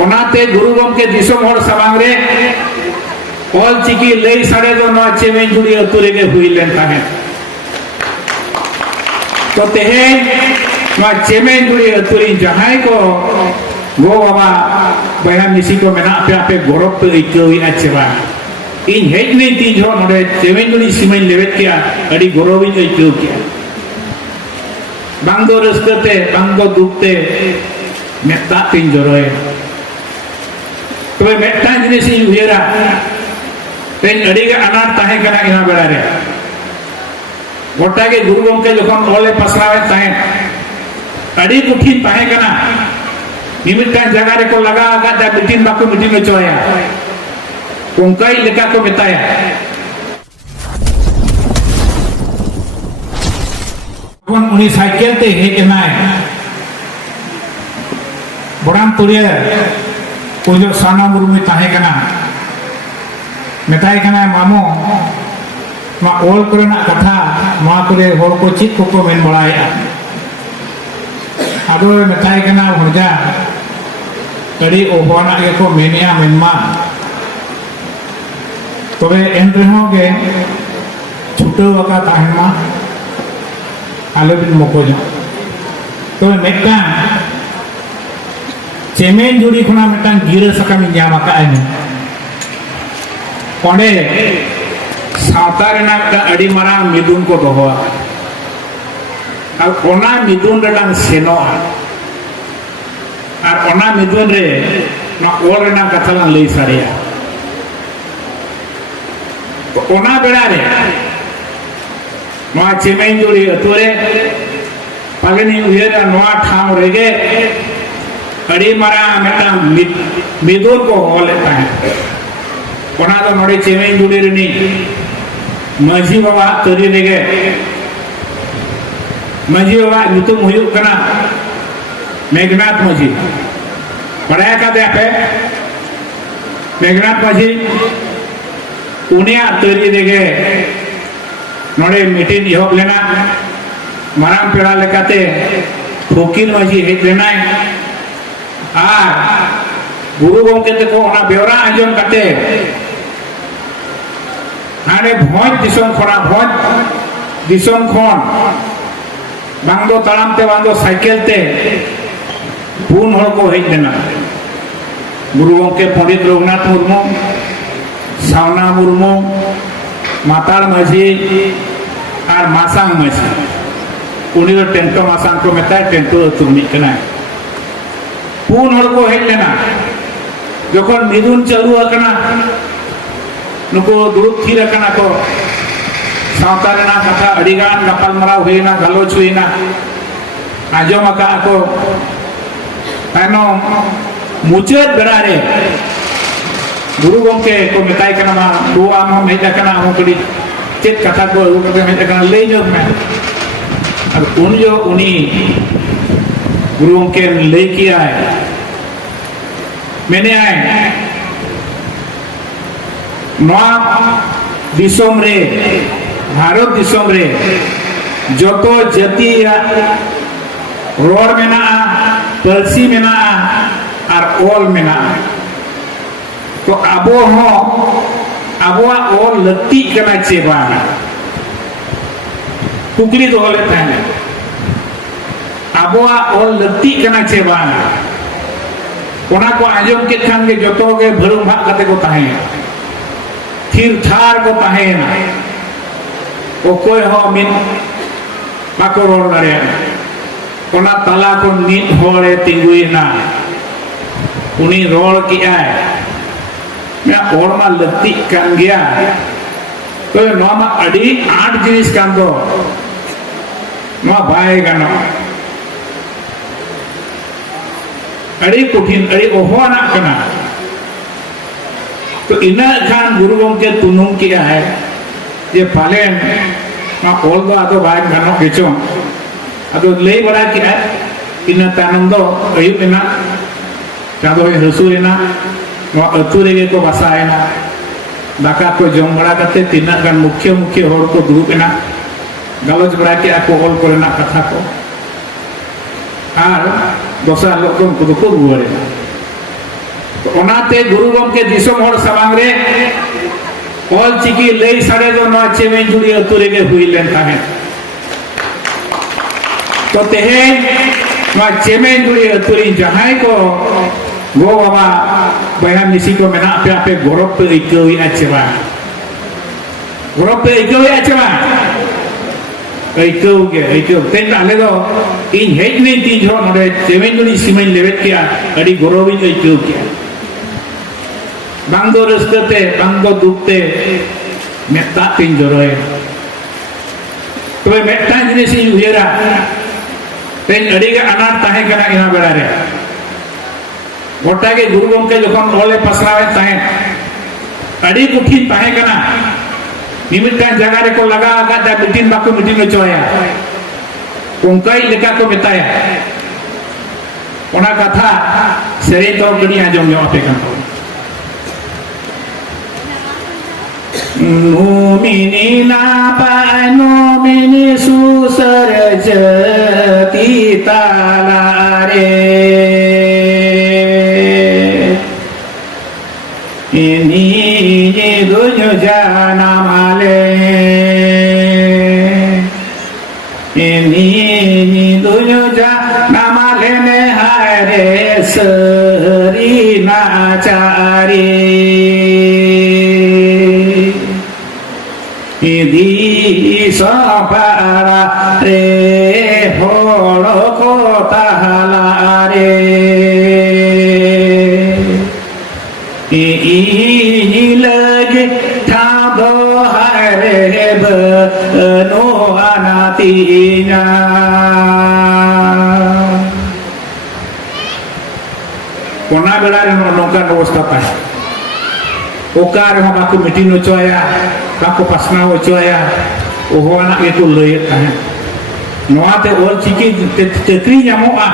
ओनाते गुरु गमके दिसम हर सामांग रे ऑल चिकी लई साड़े दो नवा चेमेंजुड़ी अतु रेगे हुई लेन ताहे तो तेहे नवा चेमेंजुड़ी अतु री जहां को गो बाबा बया मिसी को मेना पे आपे गौरव पे इक्योई अच्छेबा इन हेज नहीं तीन जो नोडे चेमेंजुड़ी सीमेंट लेवेट किया अड़ी गौरव इन इक्यो किया बांगो रस्कते बांगो दुखते मेता तीन जोरोए तो मेटा जिनिस इन हुएरा तेन अड़ी के अनाथ ताहे कना इना बेड़ा रे गोटा के गुरु गमके जखन ओले पसरावे ताहे अड़ी कुठिन ताहे कना निमित्तान जगह रे को लगा आगा मीटिंग बाको मीटिंग में चोया उनकाई लेका को बताया अपन उनी साइकिल ते हेज नाय बड़ाम तुरिया कोजो साना मुरुमी ताहे कना मेताय कना मामो मा ओल करना कथा मा करे होर को चित को मेन बड़ाया अब मेताय कना हरजा तड़ी ओबना के को मेनिया मेनमा तबे एन रेहो गे छुटो वका ताहेमा आलो बिन मकोज तो मेटा चेमेन जुड़ी खुना मेटान गिरा सकाम ᱧᱟᱢ ᱟᱠᱟᱜᱼᱟ ᱚᱸᱰᱮ सावता रेना अड़ी मारा मिदुन को दोहोआ और ओना मिदुन रेना सेनो और ओना मिदुन रे ना ओल रेना कथा लां लई सारिया तो ओना बेड़ा रे नोआ चेमेन जुड़ी अतुरे पागनी उहेरा नोआ ठाव रेगे अड़ी मारा मेटा मिदुन को ओले ताहे ओना तो नोडे चेमेन जुड़ी रेनी माझी बाबा तरी रेगे माझी बाबा नुतुम हुयुक कना मेघनाथ माझी पढ़ाया का दे आपे मेघनाथ माझी उनिया तरी रेगे नोडे मीटिंग इहोब लेना माराम पेड़ा लेकाते फकीर माझी हेज लेना आ गुरु गमके ते को ओना बेवरा आंजम काते हाने भोज दिसम खरा भोज दिसम खन बांगो तालाम ते बांगो साइकिल ते पुन हर को हेज लेना गुरु गमके पंडित रघुनाथ मुर्मू सावना मुर्मू मातार माझी और मासांग माझी उनी तो टेंटो मासांग को मेता टेंटो तुरमी कना पुन हर को हेज लेना जखन मिदुन चालू आकना नुको दुरुप थी रखना को सावता रेना कथा अड़ीगान गपाल मराव हुईना गलोच हुईना आजम आका को तानो मुचाद बेड़ा रे गुरु गमके को मेताय कना मा दो आम हम हेज कना हम कड़ी चेत कथा को अगु कते हेज कना लई जो में अब उन जो उनी गुरु गमके लई किया है मैंने आए नवा दिसोम रे भारत दिसोम रे जोतो जाति रोड मेना परसी मेना और ओल मेना तो अबो हो अबोआ ओल लत्ती कना चेबा कुकली तो होले ताने अबोआ ओल लत्ती कना चेबा ओना को आंजम के खान के जोतो के भरुम भाग कते को ताहे थिर थार को ताहे ना ओ कोई हो मिन बाको रोड लड़े ओना तला को नीट होड़े तिंगुई ना उनी रोड की आए मैं और मा लत्ती कान गया तो नोमा अड़ी 8 जिनिस कान दो नोमा बाय गानो अड़ी कुठिन अड़ी ओहोना कना तो इना खान गुरु गमके तुनुम किया है ये पालेन मा ओल दो आदो बाय गानो केचो आदो लई बड़ा किया इना तानम दो अयुब इना चादो हसु इना नो अतु रेगे को बसायना दाका को जम बड़ा करते तीना गान मुख्य मुख्य होड़ को दुरुप इना गलोच बड़ा किया को ओल कोरेना कथा को आर दोसरा लोग को रुआड़े ओनाते गुरु गमके दिसम हर सामांग रे ऑल चिकी लई साड़े दो नवा चेमेंजुड़ी अतु रेगे हुई लेन ताहे तो तेहे नवा चेमेंजुड़ी अतु री जहां को गो बाबा बया मिसी को मेना पे आपे गौरव पे इकवी आचेबा गौरव पे इकवी आचेबा इकव के इकव तेन आले दो इन हेज ने तीन जो नोडे चेमेंजुड़ी सीमेंट लेवेट किया अड़ी गौरव इन इकव किया बांगो रस्ते बांगो दुखते मेता तीन जोरोए तो मेता जिनिस इन उयरा तेन अड़ी के अनार ताहे कना इना बेड़ा रे गोटा के गुरु गमके जखन ओले पसरावे ताहे अड़ी कुठिन ताहे कना निमित्तान जगह रे को लगा आका मीटिंग बाको मीटिंग चोया उनकाई लेका को मेताया ओना कथा सेरे तो गड़ी आजम जो आपे का नोमिनी नापा नोमिनी सुसरज तीताला रे इनी दुनिया जाना माले इनी दुनिया जाना माले ने हरे सरी नाचारी इदी सपारा रे होड़ो को ताला रे लगे ठादो हरे बनो अनातीना कोना बेला रे नौका अवस्था पाए ओकार हम बाको मीटिंग चोया बाको पासना चोया ओहोना के को लय ताहे नोआते ओल चिकी तेत्री नामोआ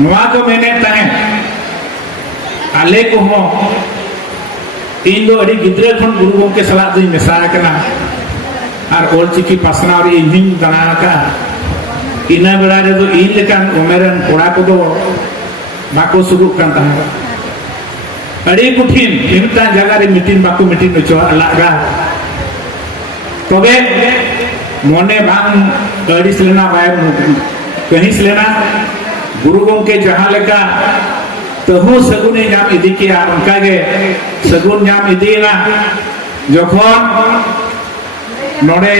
नोआ को मेने ताहे आले को हो इन दो अड़ी गिद्रे खन गुरु गमके सला दुई मेसा कना आर ओल चिकी पासना और इहिं दाना का इना बेला रे दो इन लेकान उमेरन कोड़ा को दो बाको सुरुक कान ताहे अड़ी कुठिन निमित्ता जगह रे मीटिंग बाको मीटिंग चो लागा तबे मोने बांग अड़ीस लेना बाय कहीं से लेना गुरु गमके जहां लेका तहु सगुने नाम इदी किया उनका के सगुन नाम इदी ना जखन नोडे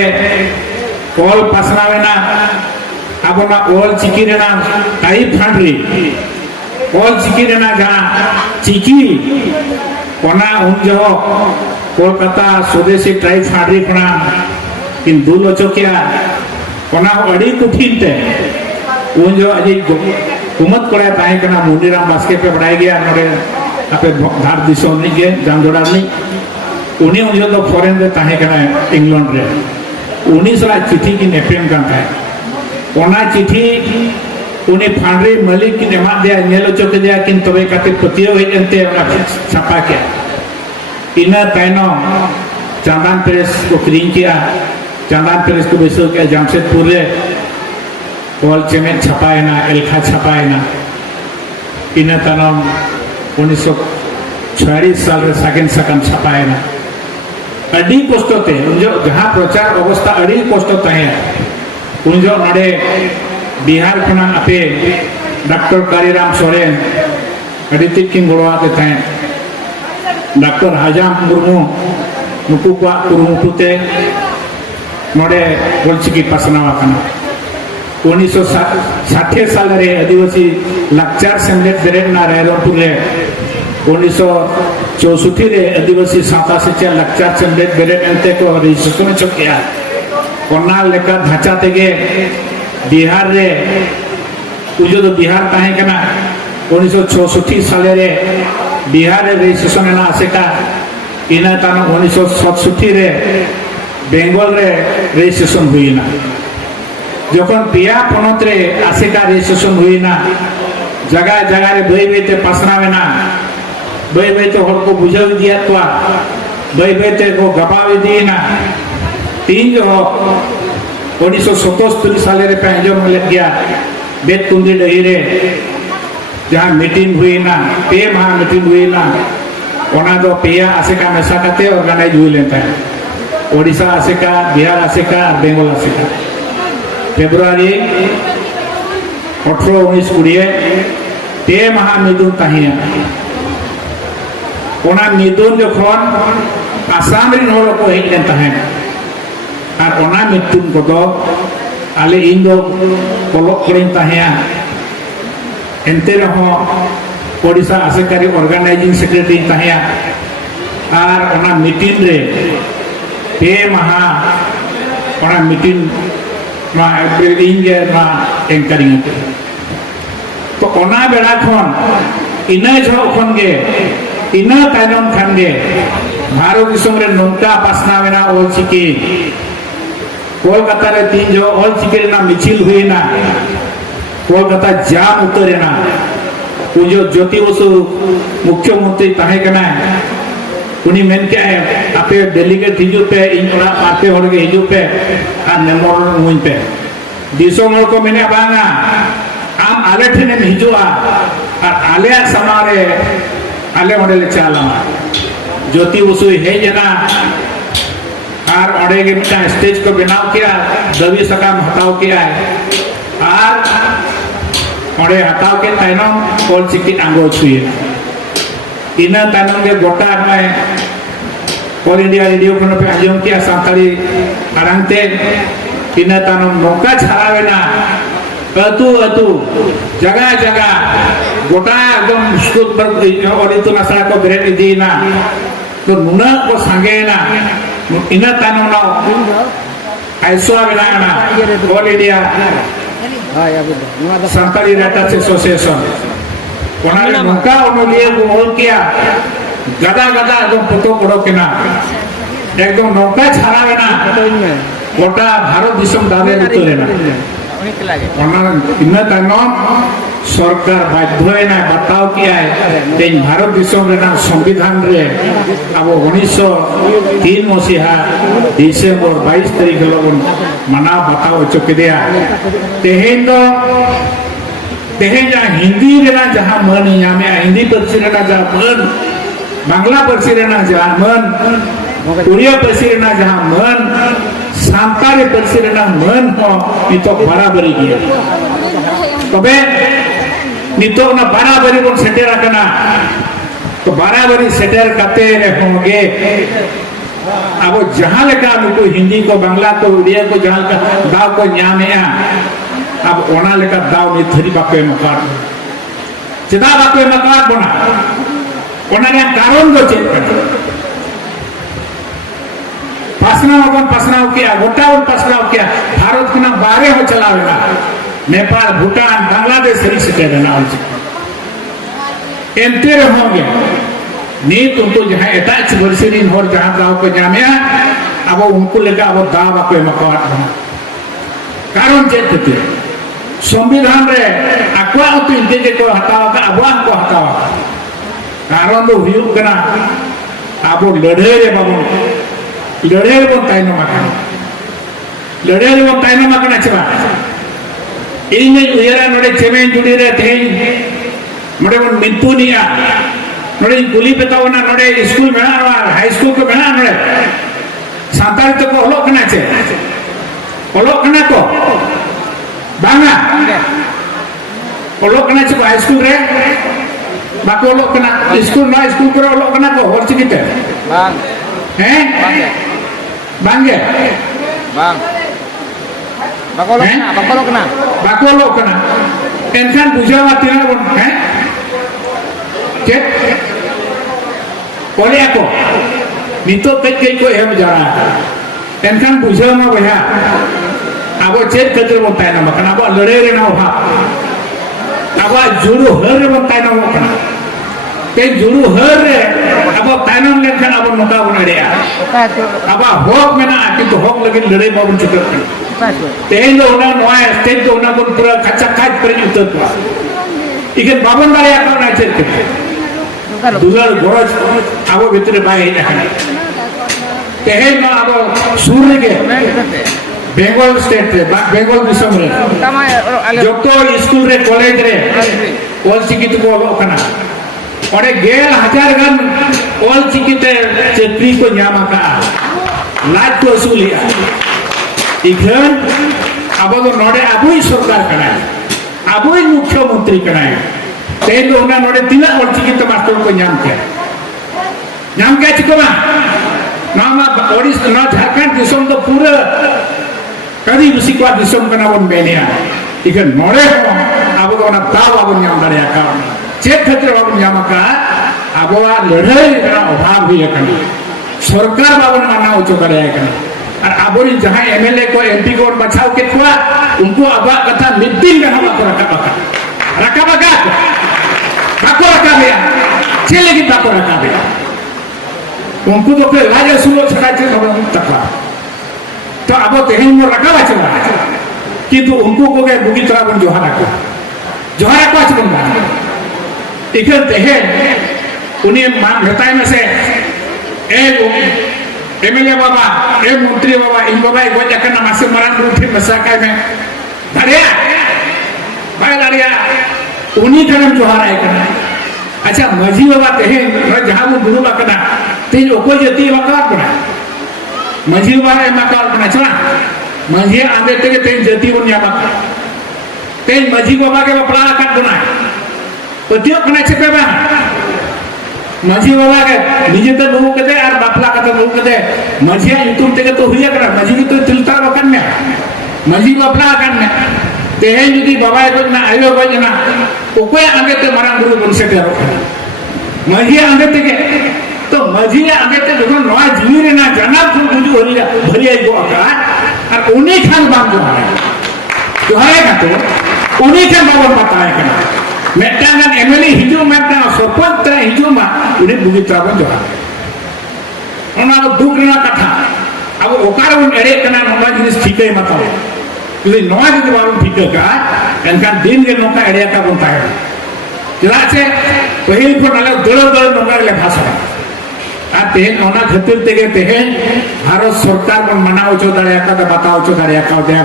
ओल पासनावेना आबोना ओल चिकी रेना ताई फांडरी ओल चिकी रेना जहां चिकी कोना उन जो कोलकाता स्वदेशी ट्राइब फांडरी कोना इन दूलो चोकिया कोना अड़ी कुठिन ते उन जो अजी हुमत कोड़ा ताहे कना मुंडीराम बास्के पे बढ़ाई गया नोडे आपे धार दिसोम नहीं के जामजोड़ा नहीं उन्हीं उन जो तो फॉरेन दे ताहे कना इंग्लैंड रे उन्हीं सला चिट्ठी की नेपेम कान ताहे ओना चिट्ठी उन्हीं फांडरी मलिक की नेमा दिया नेलो चोके दिया किन तबे काते पतियो हेजनते ओना छापा के इना ताइनो चांदान प्रेस को क्लीन किया चांदान प्रेस को बेसो के जामशेदपुर रे ओल चेमेंट छापायना एलखा छापायना इना तनम 1946 साल रे साकेन सकम छापायना अड़ी कष्टते उनजो जहां प्रचार अवस्था अड़ी कष्टते है उनजो नडे बिहार खना आपे डॉक्टर कालीराम सोरेन अड़ी तिकिन गोड़वाते थे डॉक्टर हजाम मुर्मू नुकु को कुरुमुटुते नडे ओलचिकी पासनावा कना 1960 साल रे आदिवासी लाचार सेमलेट बेरेट ना रायरंगपुर रे 1964 रे आदिवासी साता से लाचार सेमलेट बेरेट एंते को रजिस्ट्रेशन चोकिया कोना लेका ढांचा तेगे बिहार रे उजो तो बिहार ताहे कना 1964 साल रे बिहार रे रजिस्ट्रेशन ना आसेका इना तानो 1967 रे बेंगल रे रजिस्ट्रेशन हुईना जखन पिया पनत रे आसेका रजिस्ट्रेशन हुईना जगह जगह रे बई बईते पासनावेना बई बईते हर को बुझाव दिया तो बई बईते को गबाव दीना तीन जो 1977 साल रे पे जो मिल गया बेत कुंदी डही रे जहाँ मीटिंग हुईना पे महा मीटिंग हुईना ओना दो पेया आसेका मेसा करते ऑर्गेनाइज हुई लेता है ओडिशा आसेका बिहार आसेका और बेंगल आसेका फेब्रुआरी 18-19-20 पे महा मिदुन ताहिया ओना मिदुन जखन आसाम रिन होर को हेज लेन ताहेन और ओना मिदुन को दो आले इन दो पलक करिन ताहिया एंते रहो ओडिशा आसेकारी ऑर्गेनाइजिंग सेक्रेटरी ताहिया और ओना मीटिंग रे पे महा ओना मीटिंग मा इन गे मा एंकरिंग तो ओना बेड़ा खन इना जो खन गे इना तायनम खान गे भारत दिसम रे नोंका पासना मेना ओलचिकी कोलकाता रे तीन जो ओलचिकी रे ना मिचिल हुईना कोलकाता जाम उतरेना जो ज्योति बसु मुख्यमंत्री ताहे कना उनी मेन के आपे डेलीगेट हिजु पे इन ओरा पाते होर गे हिजु पे आ नेमोर मुइन पे दिसोम होर को मेने बांगा आम आले ठने हिजुआ और आले समारे आले ओडे चाला ज्योति बसु हे जना और ओडे के मिटा स्टेज को बनाव किया दबी सकाम हटाव किया और ओडे हटाव के ताइनम ओलचिकी आंगो छुए इना ताइनम के गोटा में ऑल इंडिया रेडियो खन पे आजम किया सांताली आरंगते इना ताइनम नौका छारावेना अतु अतु जगह जगह गोटा एकदम स्कूल पर और इतो नसरा को ब्रेक दीना तो नुना को सांगेना इना ताइनम ना आइसो बेलाना all India Santali writers association ओनारे नौका ओनलिए को होल किया गदा गदा एकदम फोटो पड़ो केना एकदम नौका छाड़ावेना गोटा भारत दिसम दादे उतरेना ओना इन्ना तायनम सरकार बाध्यना बताव किया है तेन भारत दिसम रेना संविधान रे अब 1903 मसीहा डिसेंबर 22 तारीख लोगन मना बताव चुकिदिया तेहेन दो तेहेन जा हिंदी रेना जहां मन यामे हिंदी परसी रेना जा मन बांग्ला परसी रेना जा मन उड़िया परसी रेना जहां मन सांताली परसी रेना मन हो नितो बराबरी गिया तबे नितो ना बराबरी बन सेटेर आकना तो बराबरी सेटेर कते रे होंगे अब जहां लेका नुको हिंदी को बांग्ला को उड़िया को जहां का दाव को न्यामेया अब ओना लेका दाव नि थरी बापे मकार चेदा बापे मकार बना ओना ने कारण दो चेक कर पासनाव किया गोटा पासनाव किया भारत के ना बारे हो चलावेगा नेपाल भूटान बांग्लादेश री से देना एंते होंगे नी तुमको जहां अटैच वर्षिन और जहां दाव को जामिया अब उनको लेकर अब दाव आपको मकान कारण चेत संविधान रे आकुआ तो इनके को हटावा का अबुआ को हटावा कारण तो हुयुक कना अब लड़े रे बाबू लड़े रे बन ताइनो माकना लड़े रे बन ताइनो माकना चबा इन उयरा नोडे चेमेन जुड़ी रे तेन नोडे बन मिंतुनिया नोडे गुली पेतावना नोडे स्कूल में और हाई स्कूल को बना नोडे सांताली तो को हलो कना चे हलो कना को बांगा हलो कना चे हाई स्कूल रे बाको हलो कना स्कूल ना स्कूल करे हलो कना को और चिकिते बांग हैं बांगे बांग बाको हलो कना एनखान बुझावा तिना बन हैं चेक कोलिया को नितो कई को एम जाना एनखान बुझाव ना भैया अब चेक खतर बोलता ना मकना अब लड़े रे ना वहा अब जुरू हर रे बोलता ना मकना ते जुरू हर रे अब तानम लेखन अब नोका बनड़िया अब होक मेना किंतु होक लगे लड़े बाबन चुकर तेन दो ना नोआ स्टेज दो ना कोन पूरा खचा खाज पर उतर पा इके बाबन दाया का ना चेक दुलार गोरज अब भीतर बाय देखना तेहे ना अब सूर्य के बेंगल स्टेट रे बेंगल दिसम रे जो तो स्कूल रे कॉलेज रे ऑलचिकी तो ऑलोग कना और गेल हजार गन ऑलचिकी ते चक्री को ᱧᱟᱢ ᱟᱠᱟᱜᱼᱟ लाज को असूलिया इखन अब तो नोडे अबुई सरकार कना अबुई मुख्यमंत्री कना ते तो उना नोडे तिना ऑलचिकी ते मास्टर को ᱧᱟᱢ के चिकोमा नामा ओडिशा ना झारखंड दिसम तो पूरा कदी मुसिकवा दिसम कना बन बेनिया इखन नोडे अब तो ना ताव अब ᱧᱟᱢ दाड़िया का चेक खतरे बाबन ᱧᱟᱢ का अबवा लड़ाई कना अभाव हुई कना सरकार बाबन माना उचो दाड़िया कना और अबोरी जहां एमएलए को एमपी को बचाव के खुआ उनको अब कथा मिटिंग कना बाको रकाबा बाको रकाबया चले की बाको रकाबया उनको तो फिर राजा सुनो छका चे तकवा तो अब तेहन मो रकाबा चला किंतु उनको को गए बुगी तरह बन जोहारा को चबन बा इखन तेहन उन्हें बताए में से एक एमएलए बाबा एक मंत्री बाबा इन बाबा गोज करना मासे मरान रूठी मसा काय में दाड़िया दाड़िया उन्हीं करम जोहारा है करना अच्छा मजी बाबा तेहन जहां वो दुरुबा करना तीन ओको जति मकाल बना मजी बाबा मकाल बना चला मजी आंदे तेगे तीन जति बन यामा तीन मजी बाबा के बपला काट बना पतियो कना छपे बा मजी बाबा के निजे तो बहु कदे और बपला का तो बहु कदे मजी यूट्यूब तेगे तो हुई करा मजी तो तिलता बकन में मजी बपला काट में तेहे यदि बाबा को ना आयो को ना ओको आंदे ते मारांग गुरु बन से करो मजी आंदे तेगे तो मजी आगे ते जो नवा जीवी रे ना जाना को बुझु होरिया भरिया को आका और उन्हीं खान बाम जो है का तो उन्हीं खान बाबा बताए का मेटांगन एमएलए हिजु मेटा सरपंच हिजु मा उन्हीं बुगी त्राबन जो ओना को दुख रे कथा अब ओकार उन एड़े कना नवा जिनिस ठीक है बताओ यदि नवा जदि बाबा ठीक का एनका दिन के नोका एड़े का बनता है चला से पहिल को नाले दड़ नोका ले भाषा आते ओना खतिर तेगे तेहे भारत सरकार बन मना उचो दाड़िया का बता उचो दाड़िया का देया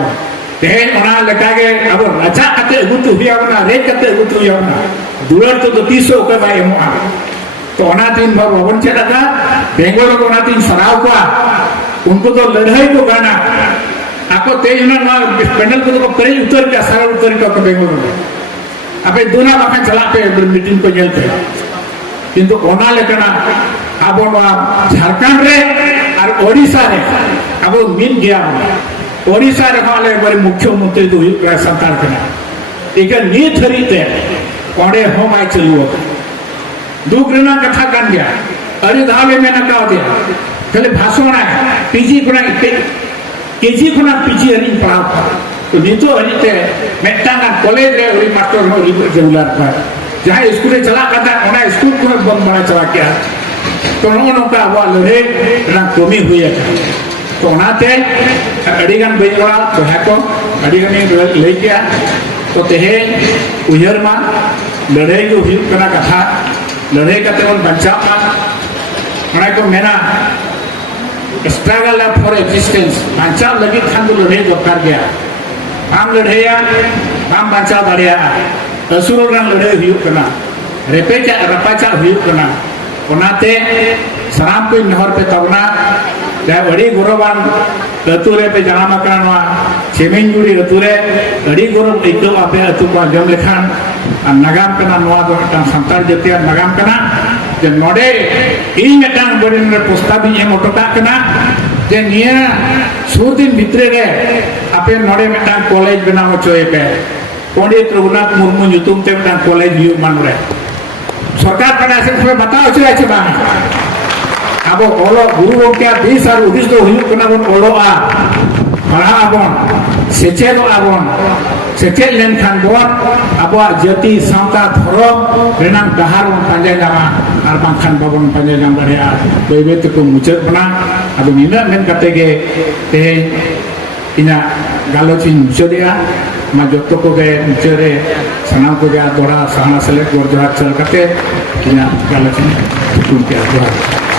तेहे ओना लेका के अब राजा कते गुतु हुया बना रे कते गुतु हुया बना दुलर तो 300 के बाय एमो तो ओना तीन बार बबन चला का बेंगलोर को ओना तीन सराव को उनको तो लड़ाई को गाना आको तेज ना पैनल को तो करे उतर के सारा उतर के बेंगलोर में अबे दोना बाखन चला पे मीटिंग को जेल पे किंतु ओना लेकना अब झारखंड रे और ओडिशा रे अब मिन गया ओडिशा रे वाले बड़े मुख्यमंत्री तो हुई संतान कना एक नीत हरीते ओडे होम आई चलुओ दुख रेना कथा कान गया अरे धावे में ना का दिया खाली भाषण है पीजी खुना केजी खुना पीजी हरी पढ़ा तो नीतो हरीते मेटांगा कॉलेज रे ओरी मास्टर हो रेगुलर का जहां स्कूल चला करता ओना स्कूल को बंद बना चला क्या तो नोका अब लड़े कमी हुई है तो ओनाते अड़ीगान बैगड़ा तो हैको अड़ीगान लई गया तो तेहे उहर मा लड़ाई को हुई कना कथा लड़ाई कते बन बचा मा ओना को मेना स्ट्रगल फॉर एग्जिस्टेंस बचा लगी खान तो लड़ाई दरकार गया आम लड़ाइया आम बचा दाड़िया असुर लड़ाई हुई कना रेपेचा रपाचा हुई कना ओनाते सराम को नहर पे तबना जहाँ बड़ी गौरवान अतुरे पे जाना करना चेमेन जुड़ी अतुरे बड़ी गौरव एक आपे अतु को जम लेखान नगाम करना नवा दो मिटान संतार जतिया नगाम करना जब नोडे इन मिटान बड़ी ने प्रस्ताव भी एम ओटोका करना जे निया सुर दिन भितरे रे आपे नोडे मिटान कॉलेज बनाओ चोए पे पंडित रघुनाथ मुर्मू ᱧᱩᱛᱩᱢ ते मिटान कॉलेज हुई मान रे सरकार पड़ा से बताओ चला चे बांग अब ओलो गुरु गोंके दिस और उदिस दो हुई कना बन ओलोआ पढ़ा आबन सेचे दो आबन सेचे लेन खान बोन अब जाति सावता धर्म रेनां दाहार बन पांजे जामा और बांखान बाबन पांजे जाम दाड़िया बेबे को मुचाद बना अब निना मेन कते गे ते इना गालोचिन मुचादिया मा जत्तो को गे मुचारे सनाम को जा दोड़ा सहना सेलेक्ट गोर जोहार चल कते इना गालोचिन तुम के जोहार